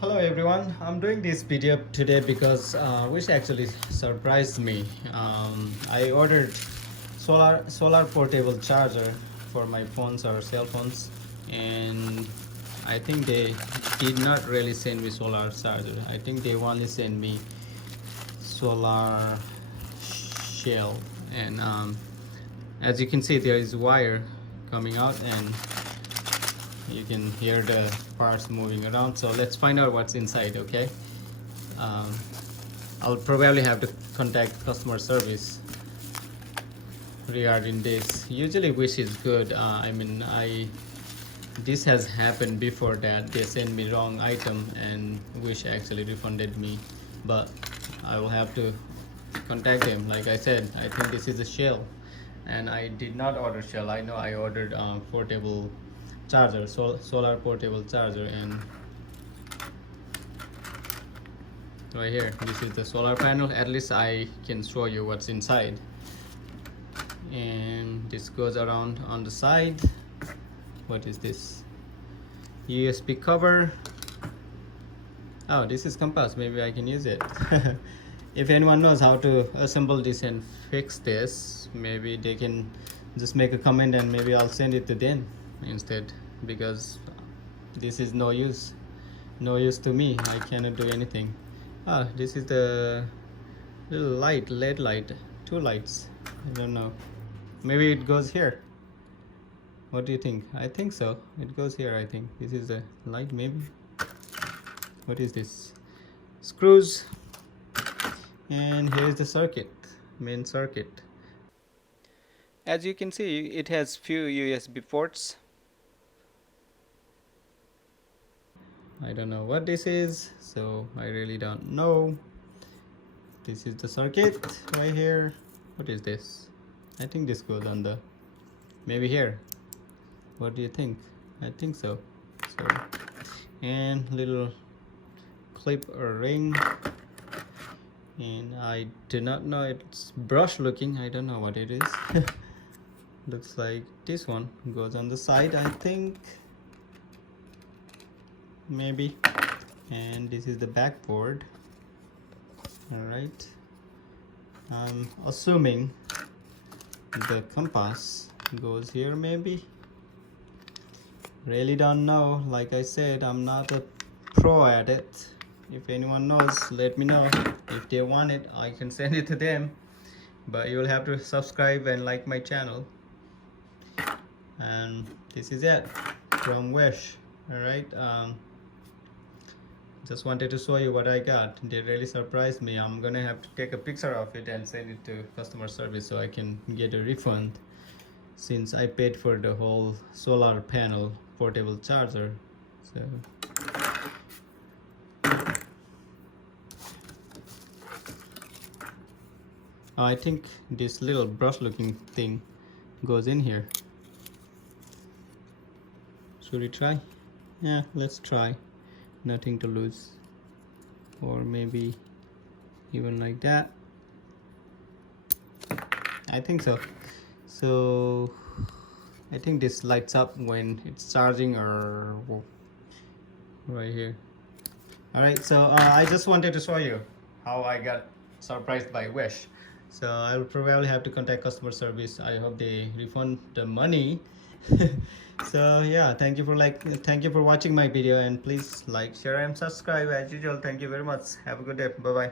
Hello everyone, I'm doing this video today because which actually surprised me. I ordered solar portable charger for my phones or cell phones, and I think they did not really send me solar charger. I think they only sent me solar shell, and as you can see there is wire coming out and you can hear the parts moving around. So let's find out what's inside. Okay, um, I'll probably have to contact customer service regarding this. Usually wish is good. This has happened before that they sent me wrong item and wish actually refunded me, but I will have to contact them. Like I said, I think this is a shell and I did not order shell. I know I ordered portable charger, solar portable charger, and right here this is the solar panel. At least I can show you what's inside, and this goes around on the side. What is this? USB cover. Oh, this is compass. Maybe I can use it. If anyone knows how to assemble this and fix this, maybe they can just make a comment and maybe I'll send it to them instead, because this is no use to me. I cannot do anything. This is the little light, LED light, two lights. I don't know, maybe it goes here. What do you think? I think so, it goes here. I think this is the light, maybe. What is this? Screws, and here is the circuit, main circuit. As you can see, it has few USB ports. I don't know what this is, so I really don't know. This is the circuit right here. What is this? I think this goes on the, maybe here. What do you think? I think so. And little clip or ring, and I do not know, it's brush looking. I don't know what it is. Looks like this one goes on the side, I think, maybe. And this is the backboard. All right, I'm assuming the compass goes here, maybe. Really don't know. Like I said, I'm not a pro at it. If anyone knows, let me know. If they want it, I can send it to them, but you will have to subscribe and like my channel. And this is it from Wish. All right, just wanted to show you what I got. They really surprised me. I'm gonna have to take a picture of it and send it to customer service so I can get a refund, since I paid for the whole solar panel portable charger. So I think this little brush looking thing goes in here. Should we try? Yeah, let's try. Nothing to lose. Or maybe even like that. I think so. So I think this lights up when it's charging, or right here. All right, so I just wanted to show you how I got surprised by Wish. So I'll probably have to contact customer service. I hope they refund the money. So yeah, thank you for watching my video, and please like, share and subscribe as usual. Thank you very much. Have a good day. Bye bye.